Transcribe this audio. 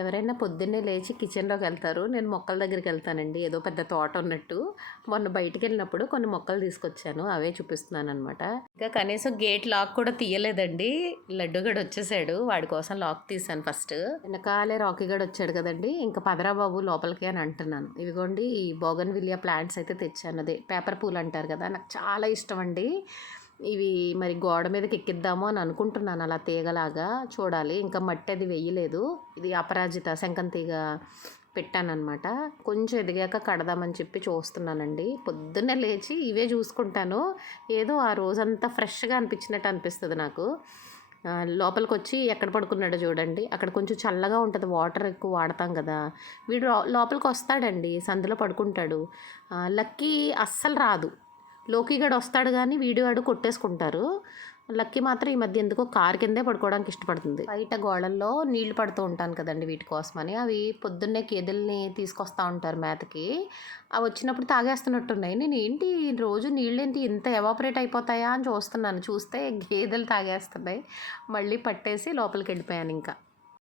ఎవరైనా పొద్దున్నే లేచి కిచెన్లోకి వెళ్తారు. నేను మొక్కల దగ్గరికి వెళ్తానండి. ఏదో పెద్ద తోట ఉన్నట్టు. మొన్న బయటికెళ్ళినప్పుడు కొన్ని మొక్కలు తీసుకొచ్చాను. అవే చూపిస్తున్నాననమాట. ఇంకా కనీసం గేట్ లాక్ కూడా తీయలేదండి. లడ్డుగడు వచ్చేసాడు. వాడి కోసం లాక్ తీశాను ఫస్ట్. వెనకాలే రాకీగడు వచ్చాడు కదండి. ఇంకా పదరా బాబు లోపలికి అని అంటున్నాను. ఇవిగోండి ఈ బోగన్విలియా ప్లాంట్స్ అయితే తెచ్చాను. అదే పేపర్ పూలు అంటారు కదా, నాకు చాలా ఇష్టం అండి. ఇవి మరి గోడ మీదకి ఎక్కిద్దాము అని అనుకుంటున్నాను, అలా తీగలాగా. చూడాలి, ఇంకా మట్టి అది వెయ్యలేదు. ఇది అపరాజిత శంఖం తీగ పెట్టానన్నమాట. కొంచెం ఎదిగాక కడదామని చెప్పి చూస్తున్నానండి. పొద్దున్నే లేచి ఇవే చూసుకుంటాను. ఏదో ఆ రోజంతా ఫ్రెష్గా అనిపించినట్టు అనిపిస్తుంది నాకు. లోపలికి వచ్చి ఎక్కడ పడుకున్నాడో చూడండి. అక్కడ కొంచెం చల్లగా ఉంటుంది, వాటర్ ఎక్కువ వాడతాం కదా. వీడు లోపలికి వస్తాడండి, సందులో పడుకుంటాడు. లక్కీ అస్సలు రాదు. లోకిగాడు వస్తాడు కానీ వీడిగాడు కొట్టేసుకుంటారు. లక్కీ మాత్రం ఈ మధ్య ఎందుకో కారు కిందే పడుకోవడానికి ఇష్టపడుతుంది. బయట గోడల్లో నీళ్లు పడుతూ ఉంటాను కదండి వీటి కోసమని. అవి పొద్దున్నే గేదెల్ని తీసుకొస్తూ ఉంటారు మేతకి. అవి వచ్చినప్పుడు తాగేస్తున్నట్టున్నాయి. నేను ఏంటి రోజు నీళ్ళేంటి ఇంత ఎవాపరేట్ అయిపోతాయా అని చూస్తున్నాను. చూస్తే గేదెలు తాగేస్తున్నాయి. మళ్ళీ పట్టేసి లోపలికి వెళ్ళిపోయాను ఇంకా.